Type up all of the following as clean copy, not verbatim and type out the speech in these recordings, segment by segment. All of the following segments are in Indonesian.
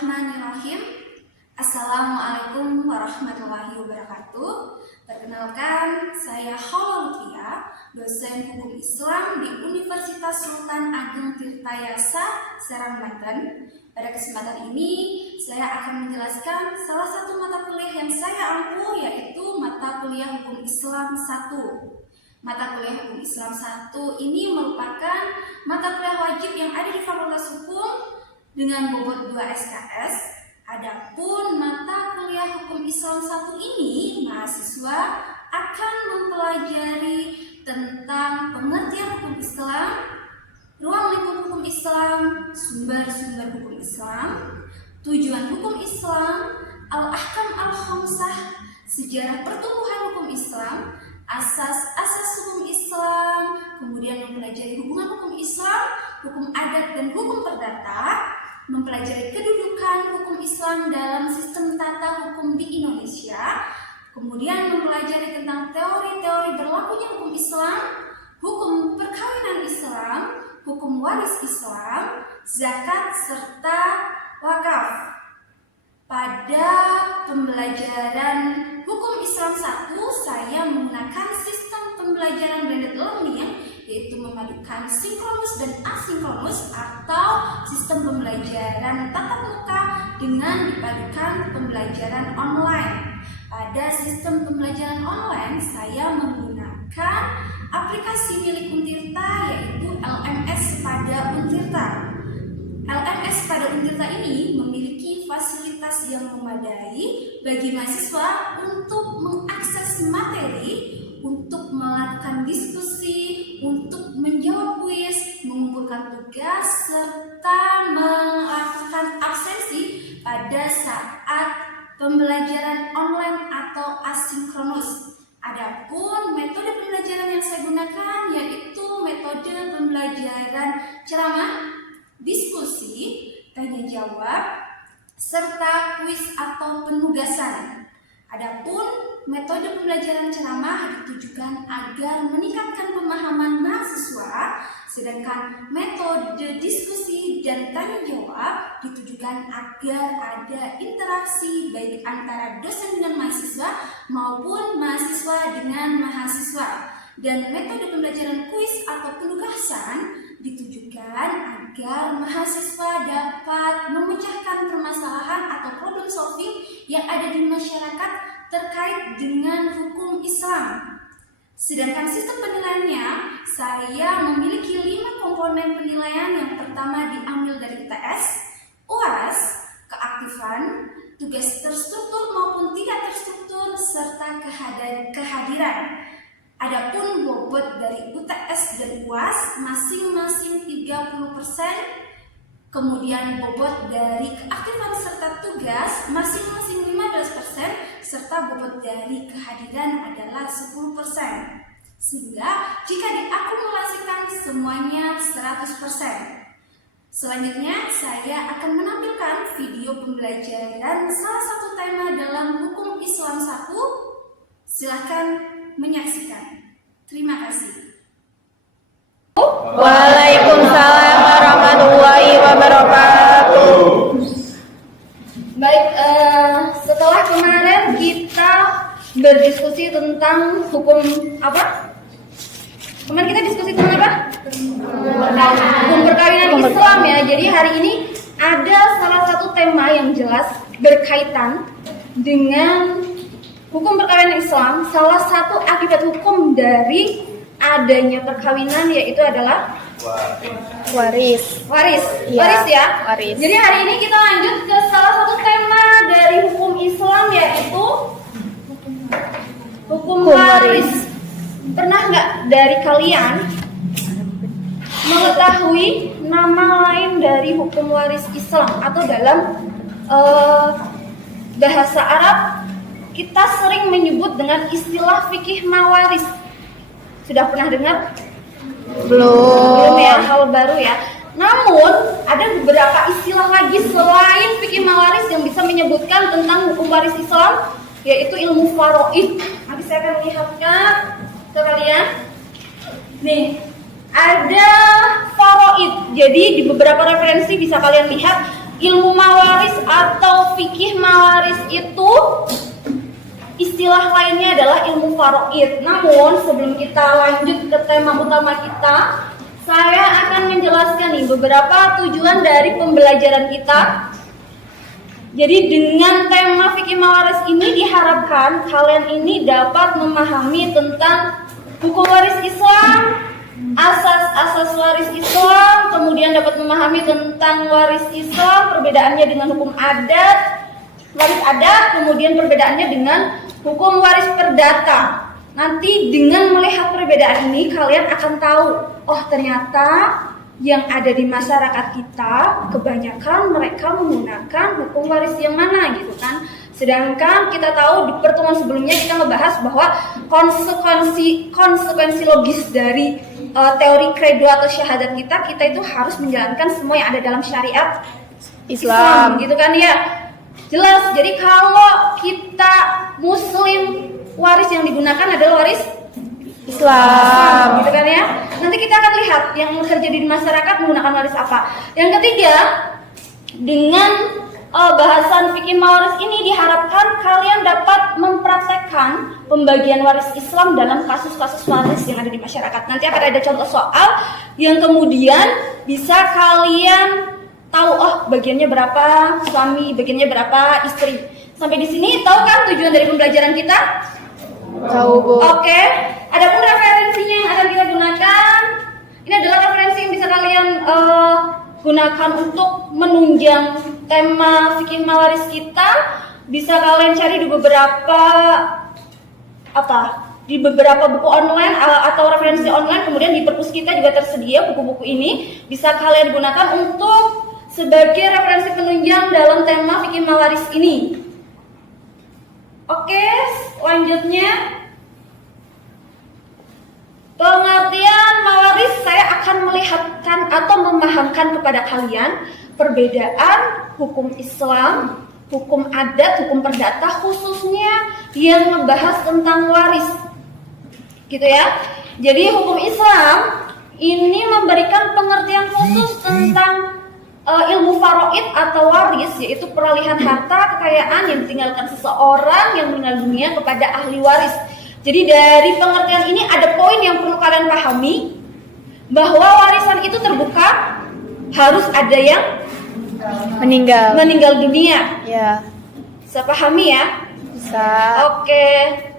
Bismillahirrahmanirrahim. Assalamualaikum warahmatullahi wabarakatuh. Perkenalkan, saya Haula Lutfia, dosen hukum Islam di Universitas Sultan Ageng Tirtayasa, Serang, Banten. Pada kesempatan ini, saya akan menjelaskan salah satu mata kuliah yang saya ampu, yaitu mata kuliah hukum Islam 1. Mata kuliah hukum Islam 1 ini merupakan mata kuliah wajib yang ada di Fakultas Hukum dengan bobot 2 SKS. Adapun mata kuliah hukum Islam 1 ini, mahasiswa akan mempelajari tentang pengertian hukum Islam, ruang lingkup hukum Islam, sumber-sumber hukum Islam, tujuan hukum Islam, al-ahkam al-khamsah, sejarah pertumbuhan hukum Islam, asas-asas hukum Islam, kemudian mempelajari hubungan hukum Islam, hukum adat dan hukum perdata, mempelajari kedudukan hukum Islam dalam sistem tata hukum di Indonesia, kemudian mempelajari tentang teori-teori berlakunya hukum Islam, hukum perkawinan Islam, hukum waris Islam, zakat, serta wakaf. Pada pembelajaran hukum Islam 1, saya menggunakan sistem pembelajaran blended learning, yaitu memadukan sinkronus dan asinkronus atau sistem pembelajaran tatap muka dengan dipadukan pembelajaran online. Pada sistem pembelajaran online, saya menggunakan aplikasi milik Untirta, yaitu LMS pada Untirta. LMS pada Untirta ini memiliki fasilitas yang memadai bagi mahasiswa untuk mengakses materi, untuk melakukan diskusi, untuk menjawab kuis, mengumpulkan tugas, serta melakukan absensi pada saat pembelajaran online atau asinkronus. Adapun metode pembelajaran yang saya gunakan yaitu metode pembelajaran ceramah, diskusi, tanya jawab, serta kuis atau penugasan. Adapun metode pembelajaran ceramah ditujukan agar meningkatkan pemahaman mahasiswa, sedangkan metode diskusi dan tanya jawab ditujukan agar ada interaksi baik antara dosen dengan mahasiswa maupun mahasiswa dengan mahasiswa. Dan metode pembelajaran kuis atau penugasan ditujukan agar mahasiswa dapat memecahkan permasalahan atau problem solving yang ada di masyarakat terkait dengan hukum Islam. Sedangkan sistem penilaiannya, saya memiliki 5 komponen penilaian. Yang pertama diambil dari UTS, UAS, keaktifan, tugas terstruktur maupun tidak terstruktur, serta kehadiran. Adapun bobot dari UTS dan UAS masing-masing 30%, kemudian bobot dari keaktifan serta tugas masing-masing 15%, serta bobot dari kehadiran adalah 10%. Sehingga jika diakumulasikan semuanya 100%. Selanjutnya saya akan menampilkan video pembelajaran salah satu tema dalam hukum Islam 1. Silahkan menyaksikan. Terima kasih. Waalaikumsalam warahmatullahi wabarakatuh. Baik, setelah kemarin kita berdiskusi tentang hukum apa? Kemarin kita diskusi tentang apa? Hukum perkawinan Islam ya. Jadi hari ini ada salah satu tema yang jelas berkaitan dengan hukum perkawinan Islam. Salah satu akibat hukum dari adanya perkawinan yaitu adalah Waris. Waris Ya, ya. waris. Jadi hari ini kita lanjut ke salah satu tema dari hukum Islam, yaitu hukum waris. Pernah nggak dari kalian mengetahui nama lain dari hukum waris Islam? Atau dalam bahasa Arab kita sering menyebut dengan istilah fikih mawaris. Sudah pernah dengar? Belum ya, hal baru ya. Namun ada beberapa istilah lagi selain fikih mawaris yang bisa menyebutkan tentang hukum waris Islam, yaitu ilmu faraid. Nanti saya akan melihatkan ke kalian. Nih, ada faraid. Jadi di beberapa referensi bisa kalian lihat ilmu mawaris atau fikih mawaris itu istilah lainnya adalah ilmu faraid. Namun sebelum kita lanjut ke tema utama kita, saya akan menjelaskan nih beberapa tujuan dari pembelajaran kita. Jadi dengan tema fikih mawaris ini diharapkan kalian ini dapat memahami tentang hukum waris Islam, asas-asas waris Islam, kemudian dapat memahami tentang waris Islam, perbedaannya dengan hukum adat, waris adat, kemudian perbedaannya dengan hukum waris perdata. Nanti dengan melihat perbedaan ini kalian akan tahu, oh ternyata yang ada di masyarakat kita kebanyakan mereka menggunakan hukum waris yang mana gitu kan. Sedangkan kita tahu di pertemuan sebelumnya kita ngebahas bahwa konsekuensi logis dari teori kredo atau syahadat kita itu harus menjalankan semua yang ada dalam syariat Islam gitu kan ya. Jelas, jadi kalau kita muslim, waris yang digunakan adalah waris Islam gitu kan ya. Nanti kita akan lihat yang terjadi di masyarakat menggunakan waris apa. Yang ketiga, dengan bahasan fikih mawaris ini diharapkan kalian dapat mempraktekkan pembagian waris Islam dalam kasus-kasus waris yang ada di masyarakat. Nanti akan ada contoh soal yang kemudian bisa kalian tahu, oh bagiannya berapa suami, bagiannya berapa istri. Sampai di sini tahu kan tujuan dari pembelajaran kita? Tahu, Bu. Oke. Adapun referensinya yang akan kita gunakan, ini adalah referensi yang bisa kalian gunakan untuk menunjang tema fikih mawaris kita. Bisa kalian cari di beberapa buku online atau referensi online. Kemudian di perpus kita juga tersedia buku-buku ini, bisa kalian gunakan untuk sebagai referensi penunjang dalam tema fikih mawaris ini. Oke, selanjutnya pengertian mawaris, saya akan melihatkan atau memahamkan kepada kalian perbedaan hukum Islam, hukum adat, hukum perdata, khususnya yang membahas tentang waris. Gitu ya. Jadi hukum Islam ini memberikan pengertian khusus tentang ilmu faraid atau waris, yaitu peralihan harta kekayaan yang ditinggalkan seseorang yang meninggal dunia kepada ahli waris. Jadi dari pengertian ini ada poin yang perlu kalian pahami, bahwa warisan itu terbuka harus ada yang meninggal dunia. Ya. Bisa pahami ya? Bisa. Oke.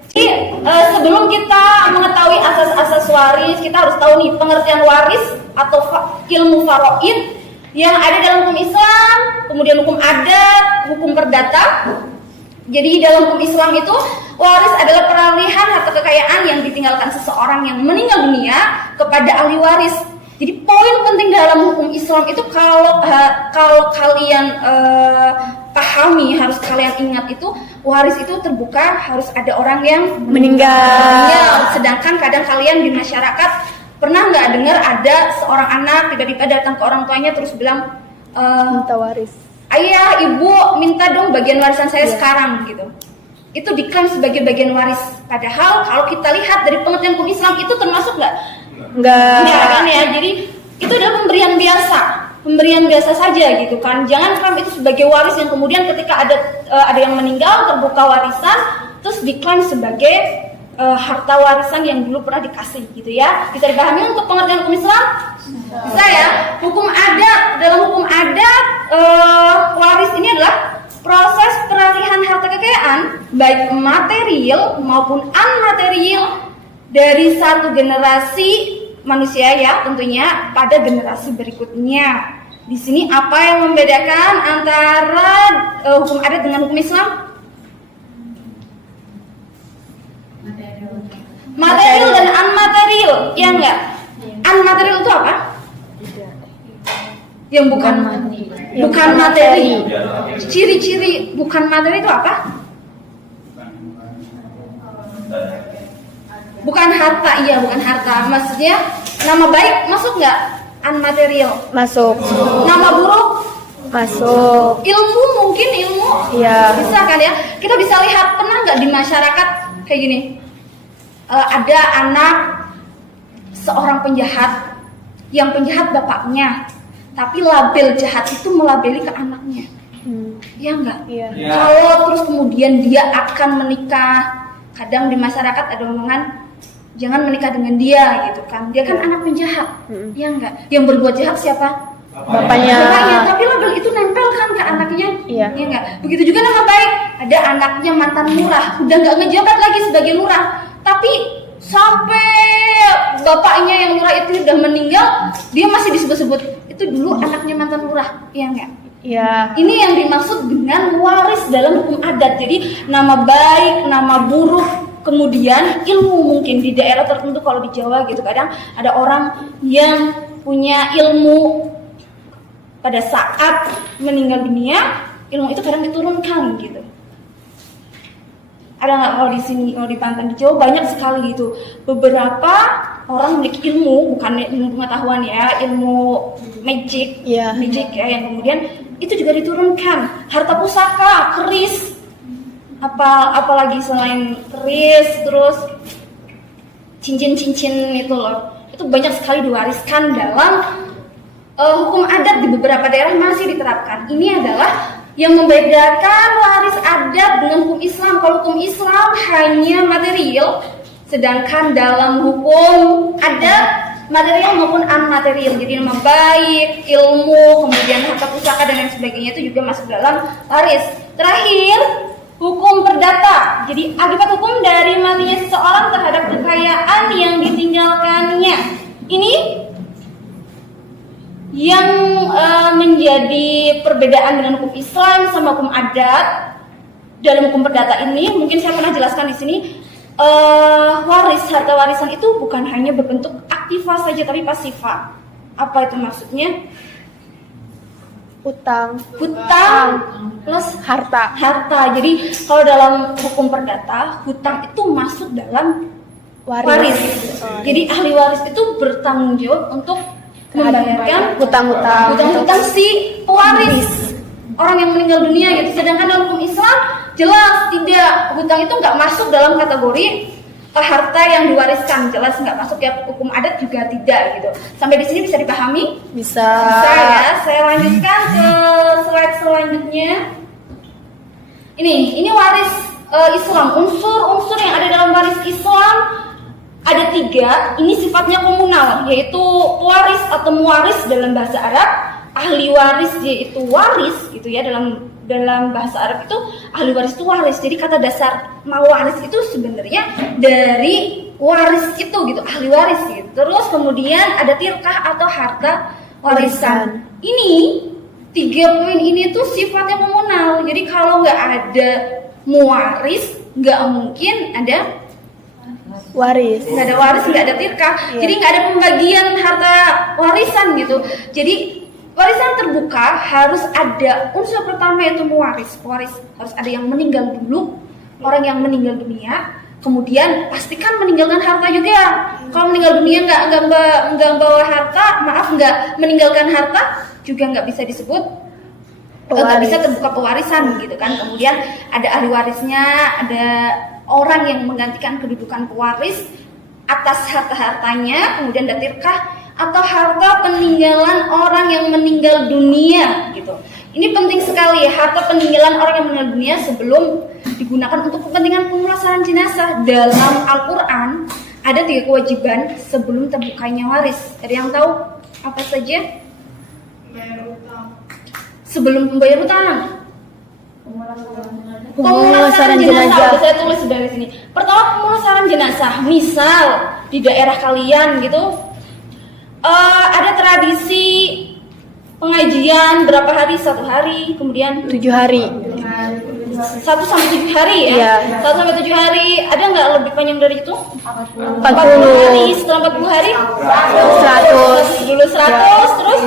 Jadi sebelum kita mengetahui asas-asas waris, kita harus tahu nih pengertian waris atau ilmu faraid yang ada dalam hukum Islam, kemudian hukum adat, hukum perdata. Jadi dalam hukum Islam itu waris adalah peralihan harta kekayaan yang ditinggalkan seseorang yang meninggal dunia kepada ahli waris. Jadi poin penting dalam hukum Islam itu kalau kalian pahami, harus kalian ingat itu, waris itu terbuka harus ada orang yang meninggal. Sedangkan kadang kalian di masyarakat pernah nggak dengar ada seorang anak tiba-tiba datang ke orang tuanya terus bilang, minta waris. Ayah, ibu minta dong bagian warisan saya sekarang gitu. Itu diklaim sebagai bagian waris. Padahal kalau kita lihat dari pengertian hukum Islam itu termasuk nggak? Enggak. Kan ya. Jadi itu adalah pemberian biasa saja gitu kan. Jangan klaim itu sebagai waris yang kemudian ketika ada yang meninggal terbuka warisan terus diklaim sebagai harta warisan yang dulu pernah dikasih gitu ya. Bisa dipahami untuk pengertian hukum Islam? Bisa ya. Hukum adat, dalam hukum adat waris ini adalah proses peralihan harta kekayaan baik material maupun unmaterial dari satu generasi manusia ya tentunya pada generasi berikutnya. Di sini apa yang membedakan antara hukum adat dengan hukum Islam? Material dan unmaterial, ya enggak? Unmaterial itu apa? Yang bukan materi. Ciri-ciri bukan materi itu apa? Bukan harta, iya bukan harta. Maksudnya nama baik masuk nggak? Unmaterial. Masuk. Nama buruk? Masuk. Ilmu mungkin ilmu? Iya. Bisa kan ya? Kita bisa lihat pernah nggak di masyarakat kayak gini? Ada anak seorang penjahat, yang penjahat bapaknya, Tapi label jahat itu melabeli ke anaknya. Ya enggak? Iya. Kalau terus kemudian dia akan menikah, kadang di masyarakat ada omongan jangan menikah dengan dia gitu kan. Dia kan anak penjahat. Ya enggak? Yang berbuat jahat siapa? Bapaknya. Tapi label itu nempel kan ke anaknya. Iya. Ya enggak? Begitu juga nama baik. Ada anaknya mantan lurah, udah enggak ngejabat lagi sebagai lurah. Tapi sampai bapaknya yang lurah itu udah meninggal, dia masih disebut-sebut itu dulu anaknya mantan lurah. Iya enggak? Iya. Ini yang dimaksud dengan waris dalam hukum adat. Jadi nama baik, nama buruk, kemudian ilmu mungkin di daerah tertentu kalau di Jawa gitu kadang ada orang yang punya ilmu pada saat meninggal dunia, ilmu itu kadang diturunkan gitu. Ada nggak kalau di sini, kalau di Banten, di Jawa banyak sekali gitu. Beberapa orang memiliki ilmu, bukan ilmu pengetahuan ya, ilmu magic, Iya. magic ya, yang kemudian itu juga diturunkan. Harta pusaka, keris, apalagi selain keris, terus cincin-cincin itu loh, itu banyak sekali diwariskan dalam hukum adat di beberapa daerah masih diterapkan. Ini adalah yang membedakan waris adat dengan hukum Islam. Kalau hukum Islam hanya material, sedangkan dalam hukum adat material maupun unmaterial. Jadi nama baik, ilmu, kemudian harta pusaka dan lain sebagainya itu juga masuk dalam waris. Terakhir, hukum perdata. Jadi akibat hukum dari matinya seseorang terhadap kekayaan yang ditinggalkannya. Ini yang menjadi perbedaan dengan hukum Islam sama hukum adat. Dalam hukum perdata ini mungkin saya pernah jelaskan di sini, waris, harta warisan itu bukan hanya berbentuk aktiva saja tapi pasifa. Apa itu maksudnya? Utang Plus harta. Jadi kalau dalam hukum perdata, hutang itu masuk dalam waris. Jadi ahli waris itu bertanggung jawab untuk membayarkan hutang-hutang si pewaris, orang yang meninggal dunia gitu. Sedangkan dalam hukum Islam jelas tidak, hutang itu nggak masuk dalam kategori harta yang diwariskan, jelas nggak masuk ya. Hukum adat juga tidak gitu. Sampai di sini bisa dipahami? Bisa Ya. Saya lanjutkan ke slide selanjutnya. Ini waris Islam. Unsur-unsur yang ada dalam waris Islam ada 3, ini sifatnya komunal, yaitu pewaris atau muwaris dalam bahasa Arab, ahli waris yaitu waris gitu ya, dalam bahasa Arab itu ahli waris itu waris. Jadi kata dasar mawaris itu sebenarnya dari waris itu gitu, ahli waris gitu. Terus kemudian ada tirkah atau harta warisan. Ini 3 poin ini tuh sifatnya komunal. Jadi kalau nggak ada muwaris, nggak mungkin ada waris. Nggak ada waris, nggak ada tirkah. Jadi nggak ada pembagian harta warisan gitu. Jadi warisan terbuka harus ada unsur pertama yaitu muwaris. Pewaris harus ada yang meninggal dulu, orang yang meninggal dunia. Kemudian pastikan meninggalkan harta juga. Kalau meninggal dunia nggak bawa harta, nggak meninggalkan harta juga nggak bisa disebut, nggak bisa terbuka pewarisan gitu kan. Kemudian ada ahli warisnya, ada orang yang menggantikan kedudukan pewaris atas harta-hartanya, kemudian ada tirkah atau harta peninggalan orang yang meninggal dunia gitu. Ini penting sekali, harta peninggalan orang yang meninggal dunia sebelum digunakan untuk kepentingan pemulasaran jenazah. Dalam Al-Quran ada 3 kewajiban sebelum terbukanya waris. Ada yang tahu apa saja? Sebelum membayar hutang, pemulasaran jenazah. Saya tulis dari sini. Pertama, pemulasaran jenazah. Misal di daerah kalian gitu, ada tradisi pengajian berapa hari? 1 hari, kemudian 7 hari. 1 sampai 7 hari ya. 1 sampai 7 hari. Ada nggak lebih panjang dari itu? 40 hari. Setelah 40 hari 100. dulu 100, terus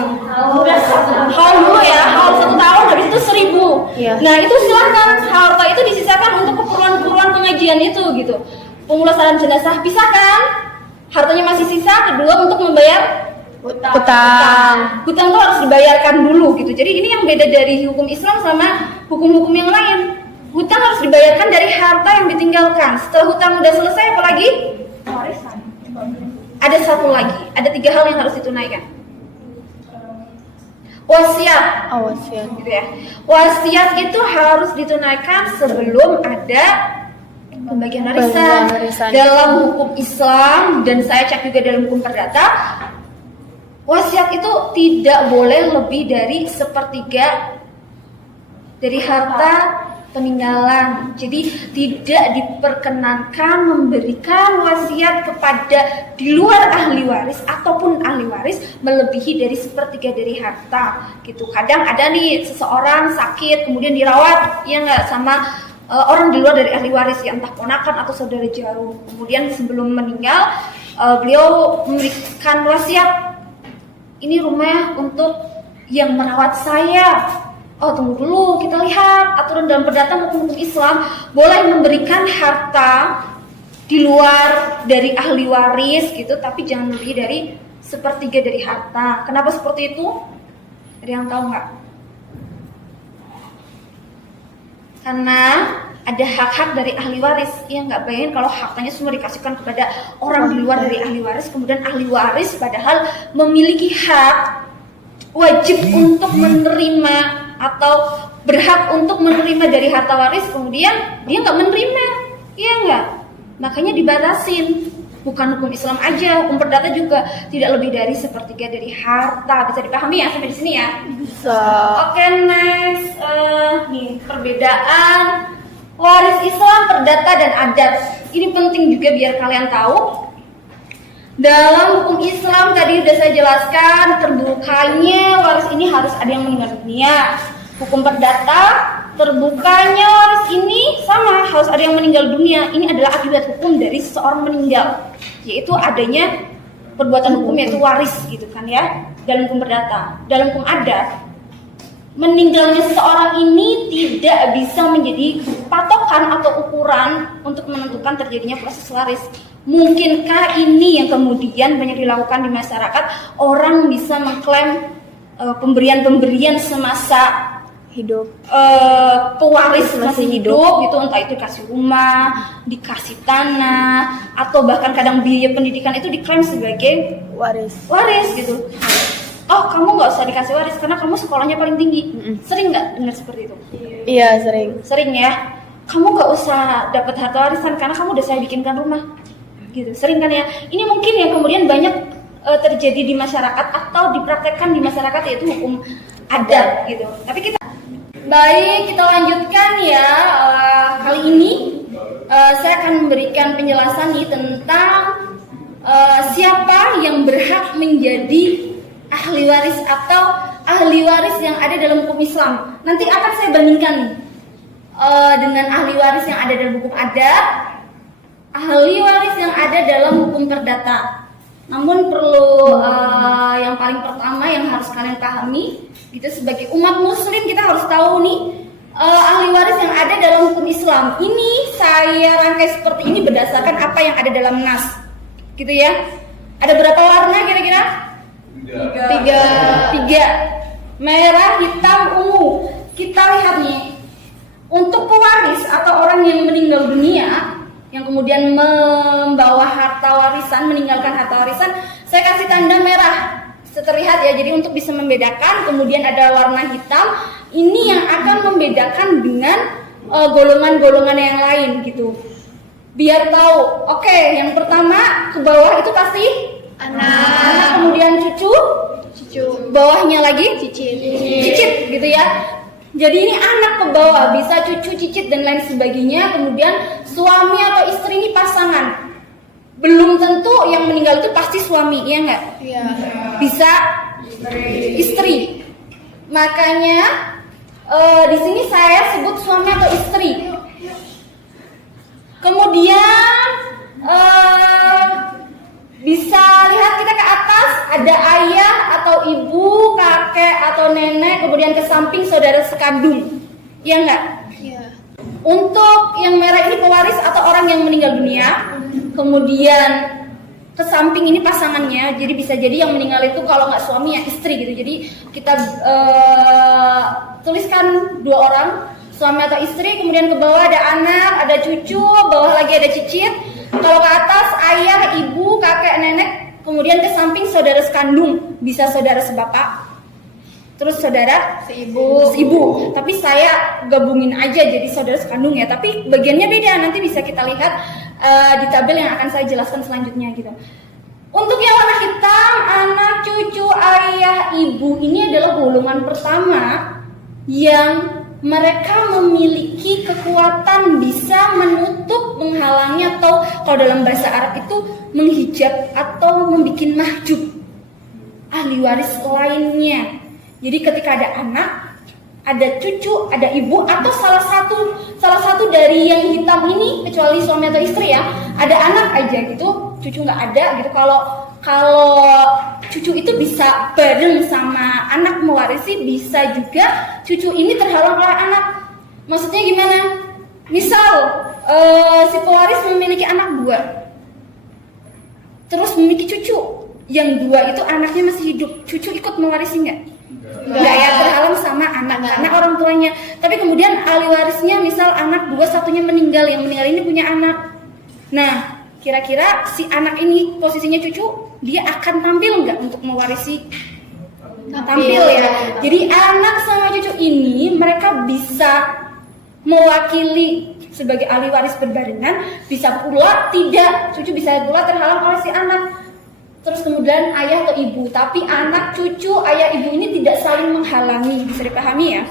haul dulu ya, haul 1 tahun, habis itu 1000. Nah itu silakan, harta itu disisakan untuk keperluan pengajian itu gitu. Pemulasaran jenazah pisahkan, hartanya masih sisa. Kedua, untuk membayar hutang itu harus dibayarkan dulu gitu. Jadi ini yang beda dari hukum Islam sama hukum-hukum yang lain. Hutang harus dibayarkan dari harta yang ditinggalkan. Setelah hutang udah selesai, apalagi ada 1 lagi, ada 3 hal yang harus ditunaikan. Wasiat, Wasiat. gitu ya. Wasiat itu harus ditunaikan sebelum ada pembagian warisan. Dalam hukum Islam, dan saya cek juga dalam hukum perdata, wasiat itu tidak boleh lebih dari 1/3 dari harta peninggalan. Jadi tidak diperkenankan memberikan wasiat kepada di luar ahli waris ataupun ahli waris melebihi dari 1/3 dari harta gitu. Kadang ada nih seseorang sakit kemudian dirawat ya nggak sama orang di luar dari ahli waris ya, entah ponakan atau saudara jauh. Kemudian sebelum meninggal beliau memberikan wasiat, ini rumah untuk yang merawat saya. Oh tunggu dulu, kita lihat aturan dalam perdata maupun hukum Islam boleh memberikan harta di luar dari ahli waris gitu, tapi jangan lebih dari 1/3 dari harta. Kenapa seperti itu? Ada yang tahu nggak? Karena ada hak-hak dari ahli waris. Ya nggak, bayangin kalau hartanya semua dikasihkan kepada orang di luar dari ahli waris, kemudian ahli waris padahal memiliki hak wajib untuk menerima atau berhak untuk menerima dari harta waris, kemudian dia nggak menerima, iya nggak? Makanya dibatasin. Bukan hukum Islam aja, hukum perdata juga tidak lebih dari 1/3 dari harta. Bisa dipahami ya sampai di sini ya? Bisa. Oke, next. Nih perbedaan waris Islam, perdata dan adat. Ini penting juga biar kalian tahu. Dalam hukum Islam tadi sudah saya jelaskan, terbukanya waris ini harus ada yang meninggal dunia. Hukum perdata, terbukanya waris ini sama, harus ada yang meninggal dunia. Ini adalah akibat hukum dari seseorang meninggal, yaitu adanya perbuatan hukum yaitu waris gitu kan ya. Dalam hukum perdata, dalam hukum adat, meninggalnya seseorang ini tidak bisa menjadi patokan atau ukuran untuk menentukan terjadinya proses waris. Mungkinkah ini yang kemudian banyak dilakukan di masyarakat? Orang bisa mengklaim pemberian-pemberian semasa Hidup. Pewaris masih hidup gitu, entah itu dikasih rumah, dikasih tanah, atau bahkan kadang biaya pendidikan itu diklaim sebagai waris gitu. Oh kamu nggak usah dikasih waris karena kamu sekolahnya paling tinggi. Sering nggak dengar seperti itu? Iya sering. Sering ya. Kamu nggak usah dapat harta warisan karena kamu udah saya bikinkan rumah. Gitu. Sering kan ya. Ini mungkin yang kemudian banyak terjadi di masyarakat atau dipraktekkan di masyarakat, yaitu hukum adat gitu. Tapi kita baik, kita lanjutkan ya. Kali ini saya akan memberikan penjelasan nih tentang siapa yang berhak menjadi ahli waris atau ahli waris yang ada dalam hukum Islam. Nanti akan saya bandingkan nih dengan ahli waris yang ada dalam hukum adat, ahli waris yang ada dalam hukum perdata. Namun perlu yang paling pertama yang harus kalian pahami, itu sebagai umat muslim kita harus tahu nih ahli waris yang ada dalam hukum Islam. Ini saya rangkai seperti ini berdasarkan apa yang ada dalam nas, gitu ya. Ada berapa warna kira-kira? Tiga. Merah, hitam, ungu. Kita lihat nih, untuk pewaris atau orang yang meninggal dunia yang kemudian membawa harta warisan, meninggalkan harta warisan, saya kasih tanda merah terlihat ya. Jadi untuk bisa membedakan, kemudian ada warna hitam, ini yang akan membedakan dengan golongan-golongan yang lain gitu. Biar tahu, oke, yang pertama ke bawah itu pasti anak, kemudian cucu, bawahnya lagi cicit gitu ya. Jadi ini anak ke bawah, bisa cucu, cicit dan lain sebagainya. Kemudian suami atau istri ini pasangan. Belum tentu yang meninggal itu pasti suami, iya nggak? Iya. Bisa istri. Makanya di sini saya sebut suami atau istri. Kemudian bisa lihat kita ke atas, ada ayah atau ibu, kakek atau nenek, kemudian ke samping saudara sekandung, iya nggak? Iya. Untuk yang merah ini pewaris atau orang yang meninggal dunia, kemudian ke samping ini pasangannya, jadi bisa jadi yang meninggal itu kalau nggak suami ya istri gitu. Jadi kita tuliskan dua orang, suami atau istri, kemudian ke bawah ada anak, ada cucu, bawah lagi ada cicit. Kalau ke atas ayah, ibu, kakek, nenek, kemudian ke samping saudara sekandung, bisa saudara sebapak. terus saudara Seibu. Tapi saya gabungin aja jadi saudara sekandung ya. Tapi bagiannya beda. Nanti bisa kita lihat di tabel yang akan saya jelaskan selanjutnya gitu. Untuk yang warna hitam, anak cucu ayah ibu ini adalah golongan pertama yang mereka memiliki kekuatan bisa menutup, menghalangi, atau kalau dalam bahasa Arab itu menghijab atau membuat mahjub ahli waris lainnya. Jadi ketika ada anak, ada cucu, ada ibu, atau salah satu dari yang hitam ini, kecuali suami atau istri ya, ada anak aja gitu, cucu nggak ada gitu. Kalau cucu itu bisa bareng sama anak mewarisi, bisa juga cucu ini terhalang oleh anak. Maksudnya gimana? Misal si pewaris memiliki anak 2, terus memiliki cucu, yang 2 itu anaknya masih hidup, cucu ikut mewarisi nggak? Nggak ya, terhalang sama anak karena orang tuanya. Tapi kemudian ahli warisnya misal anak 2, satunya meninggal, yang meninggal ini punya anak. Nah, kira-kira si anak ini posisinya cucu, dia akan tampil nggak untuk mewarisi? Tampil ya. Jadi anak sama cucu ini mereka bisa mewakili sebagai ahli waris berbarengan, bisa pula tidak, cucu bisa pula terhalang oleh si anak. Terus kemudian ayah atau ibu, tapi anak, cucu, ayah, ibu ini tidak saling menghalangi, bisa dipahami ya?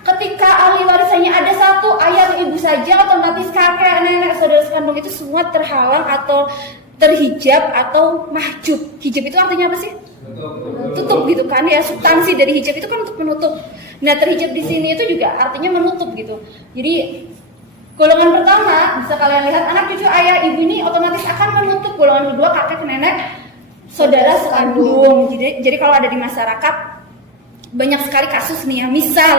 Ketika ahli warisannya ada 1, ayah atau ibu saja, otomatis kakek, nenek, saudara sekandung itu semua terhalang atau terhijab atau mahjub. Hijab itu artinya apa sih? Tutup gitu kan ya, substansi dari hijab itu kan untuk menutup. Nah, terhijab di sini itu juga artinya menutup gitu. Jadi golongan pertama bisa kalian lihat anak, cucu, ayah, ibu ini otomatis akan menutup. Golongan kedua kakek, nenek, saudara sekandung. Jadi kalau ada di masyarakat banyak sekali kasus nih ya. Misal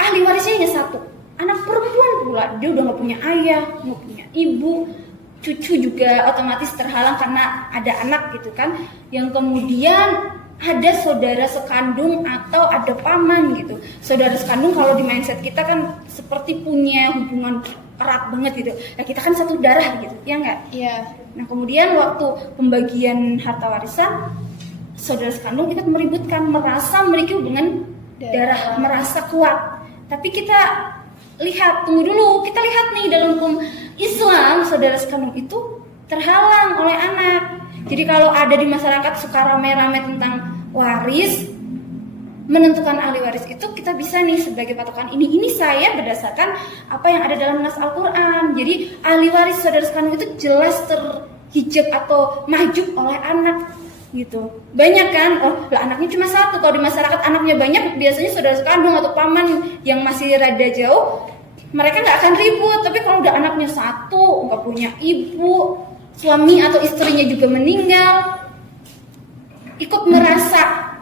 ahli warisnya hanya 1, anak perempuan pula, dia udah nggak punya ayah, nggak punya ibu, cucu juga otomatis terhalang karena ada anak gitu kan. Yang kemudian ada saudara sekandung atau ada paman gitu. Saudara sekandung kalau di mindset kita kan seperti punya hubungan erat banget gitu. Nah, kita kan satu darah gitu, ya nggak? Iya. Nah, kemudian waktu pembagian harta warisan, saudara sekandung ikut meributkan, merasa memiliki hubungan darah, merasa kuat. Tapi kita lihat, tunggu dulu, kita lihat nih dalam hukum Islam, saudara sekandung itu terhalang oleh anak. Jadi kalau ada di masyarakat suka rame-rame tentang waris, menentukan ahli waris itu kita bisa nih sebagai patokan ini saya berdasarkan apa yang ada dalam nas Al-Quran. Jadi ahli waris saudara sekandung itu jelas terhijab atau mahjub oleh anak gitu. Banyak kan, anaknya cuma 1. Kalau di masyarakat anaknya banyak, biasanya saudara sekandung atau paman yang masih rada jauh, mereka nggak akan ribut. Tapi kalau udah anaknya 1, nggak punya ibu, suami atau istrinya juga meninggal, ikut merasa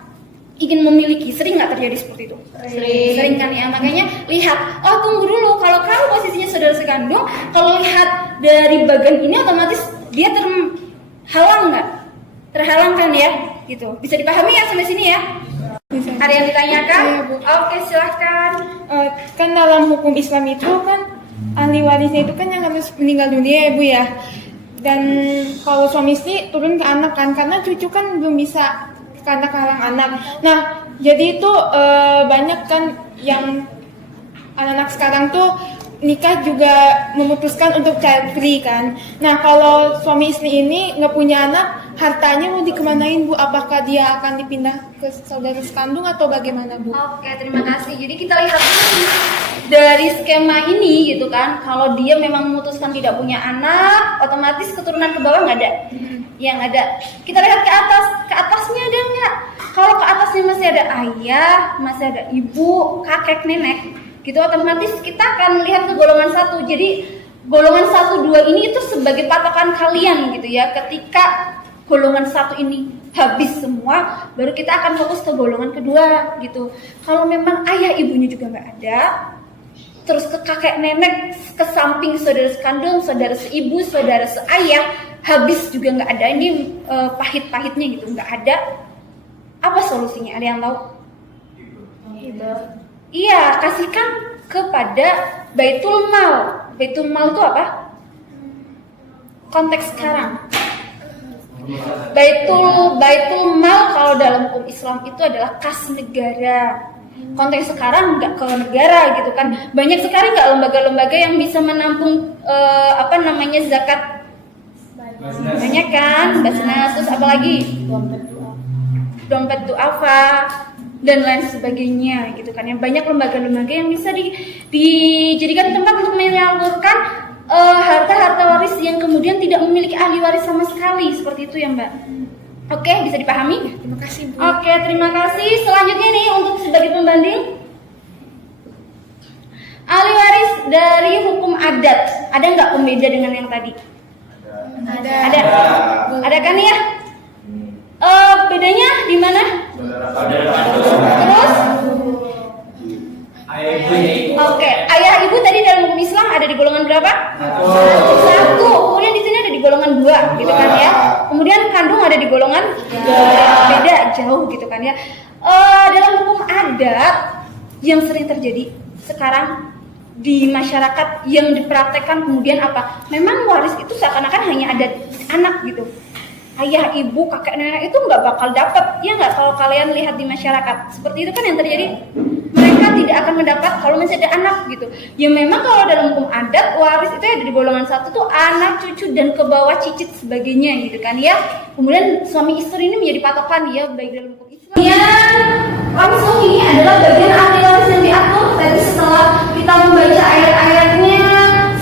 ingin memiliki. Sering nggak terjadi seperti itu? Sering kan ya. Makanya lihat, tunggu dulu, kalau kamu posisinya saudara sekandung, kalau lihat dari bagian ini otomatis dia terhalang nggak? Terhalang kan ya? Gitu. Bisa dipahami ya sampai sini ya? Bisa. Ada yang ditanyakan? Iya, Bu. Oke, silahkan. Kan dalam hukum Islam itu kan ahli warisnya itu kan yang harus meninggal dunia ya Bu ya. Dan kalau suami istri turun ke anak kan, karena cucu kan belum bisa karena kehalang anak. Nah, jadi itu banyak kan yang anak-anak sekarang tuh nikah juga memutuskan untuk child free kan. Nah, kalau suami istri ini nggak punya anak, hartanya mau dikemanain Bu? Apakah dia akan dipindah ke saudara sekandung atau bagaimana Bu? Oke, terima kasih. Jadi kita lihat dulu dari skema ini gitu kan. Kalau dia memang memutuskan tidak punya anak, otomatis keturunan ke bawah nggak ada. Yang ada, kita lihat ke atas, ke atasnya ada nggak? Kalau ke atasnya masih ada ayah, masih ada ibu, kakek, nenek, gitu otomatis kita akan lihat ke golongan 1. Jadi golongan 1, 2 ini itu sebagai patokan kalian gitu ya. Ketika golongan 1 ini habis semua, baru kita akan fokus ke golongan kedua gitu. Kalau memang ayah ibunya juga nggak ada, terus ke kakek nenek, ke samping saudara sekandung, saudara seibu, saudara seayah, habis juga nggak ada. Ini pahit-pahitnya gitu, nggak ada. Apa solusinya? Ada yang tahu? Iya, kasihkan kepada Baitul Mal. Baitul Mal itu apa? Konteks sekarang. Baitul Mal kalau dalam hukum Islam itu adalah kas negara. Konteks sekarang nggak ke negara gitu kan, banyak sekali nggak lembaga-lembaga yang bisa menampung zakat. Banyak kan, Basnas, terus apalagi dompet duafa dan lain sebagainya gitu kan. Yang banyak lembaga-lembaga yang bisa dijadikan tempat untuk menyalurkan harta-harta waris yang kemudian tidak memiliki ahli waris sama sekali, seperti itu ya Mbak. Oke, bisa dipahami? Terima kasih, Bu. Oke, terima kasih. Selanjutnya nih untuk sebagai pembanding, ahli waris dari hukum adat, ada nggak pembeda dengan yang tadi? Ada. Ada kan ya? Bedanya di mana? Terus? Oke, ayah ibu tadi dalam hukum Islam ada di golongan berapa? Satu. Kemudian di sini ada di golongan 2, gitu kan ya. Kemudian kandung ada di golongan 3. Beda jauh gitu kan ya. Dalam hukum adat yang sering terjadi sekarang di masyarakat yang dipraktekkan kemudian apa? Memang waris itu seakan-akan hanya ada anak gitu. Ayah, ibu, kakek, nenek itu nggak bakal dapat, ya nggak? Kalau kalian lihat di masyarakat seperti itu kan yang terjadi. Mereka tidak akan mendapat kalau masih ada anak gitu. Ya memang kalau dalam hukum adat waris itu ada di golongan 1 tuh anak, cucu dan ke bawah cicit sebagainya gitu kan ya. Kemudian suami istri ini menjadi patokan ya baik dalam hukum Islam. Ya, langsung ini adalah bagian ahli waris yang diatur. Tadi setelah kita membaca ayat-ayatnya,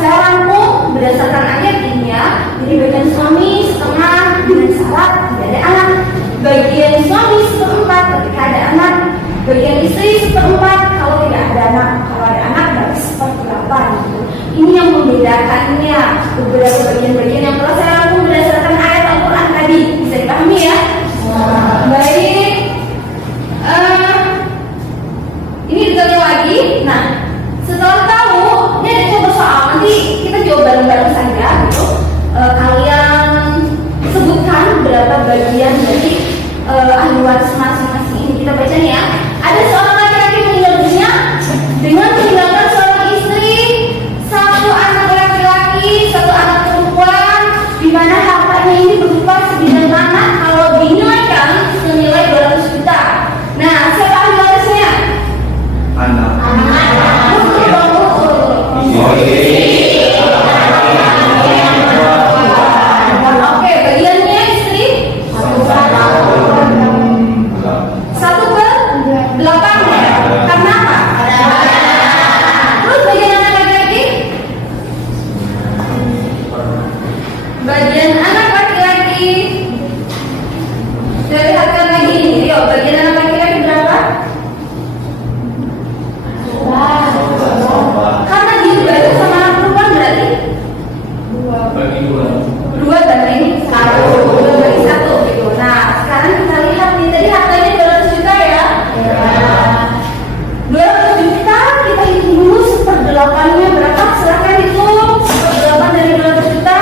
saya rangkum berdasarkan ayat ini ya. Jadi bagian suami setengah dengan syarat tidak ada anak. Bagian suami 1/4 ketika ada anak. Bagian istri 1/4 kalau tidak ada anak. Kalau ada anak berarti 1/8 gitu. Ini yang membedakannya beberapa bagian-bagian yang telah saya rangkum berdasarkan ayat Al-Quran tadi. Bisa dipahami ya? Baik. Ini detailnya lagi. Nah, setelah tahu, ini ada contoh soal. Nanti kita jawab bareng-bareng saja gitu. Kalian sebutkan berapa bagian dari ahli waris masing-masing ini. Kita baca nih ya. Ada seorang laki-laki meninggal dunia dengan meninggalkan seorang istri, 1 anak laki-laki, 1 anak perempuan, di mana hartanya ini berupa sebidang tanah kalau dinilaikan senilai 200 juta. Nah, siapa ahli warisnya? Anak. Oke, bagiannya istri 1/8 ya. Karena apa? Terus bagian anak laki-laki? Bagian anak laki-laki. Saya lihatkan lagi nih, yuk bagian anak laki-laki berapa? Karena dibagi sama anak perempuan berarti 2 banding 1, 2 banding 1 gitu. Nah, sekarang kita lihat nih, tadi hartanya 200 juta ya. 200 juta kita hitung dulu 1/8-nya berapa? Silahkan hitung 1/8 dari 200 juta.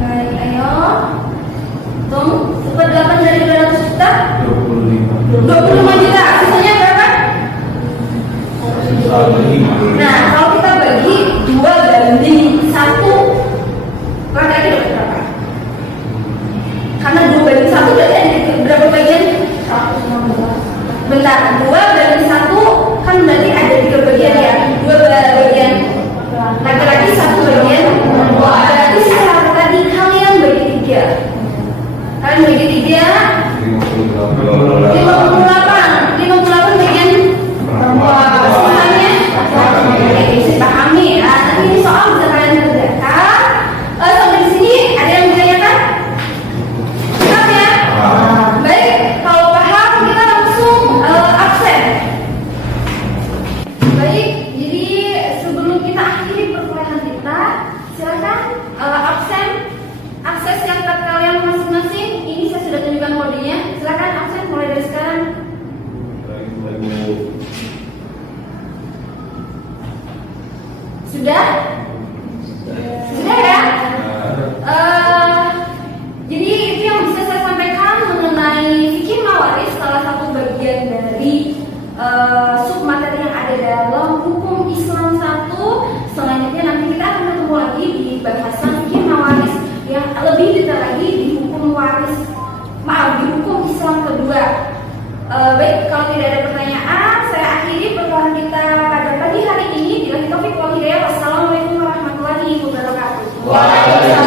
Baik, ayo hitung 1/8 dari 200 juta 25 juta. Sisanya berapa? Nah, kalau kita bagi 2 banding 1, laki-laki dapat berapa? Karena 2 banding 1 berarti ada berapa bagian? 116. Bentar, 2 banding 1 kan berarti ada 3 bagian ya. 2 bagian laki-laki, 1 bagian perempuan. Berarti saya tadi kalian bagi 3. Kalian bagi 3 58 bagian perempuan. Semuanya bisa dipahami ya. Nanti ini soal bisa kalian kerjakan. Sampai di sini ada yang ditanyakan? Siap ya? Baik, kalau paham kita langsung absen. Baik, jadi sebelum kita akhiri perkuliahan kita, silakan absen. Akses catat kalian masing-masing. Ini saya sudah tunjukkan kodenya. Silakan absen mulai dari sekarang. Sudah? Sudah ya? Jadi itu yang bisa saya sampaikan mengenai fikih mawaris, salah satu bagian dari submateri yang ada dalam hukum Islam 1. Selanjutnya nanti kita akan Waalaikumsalam.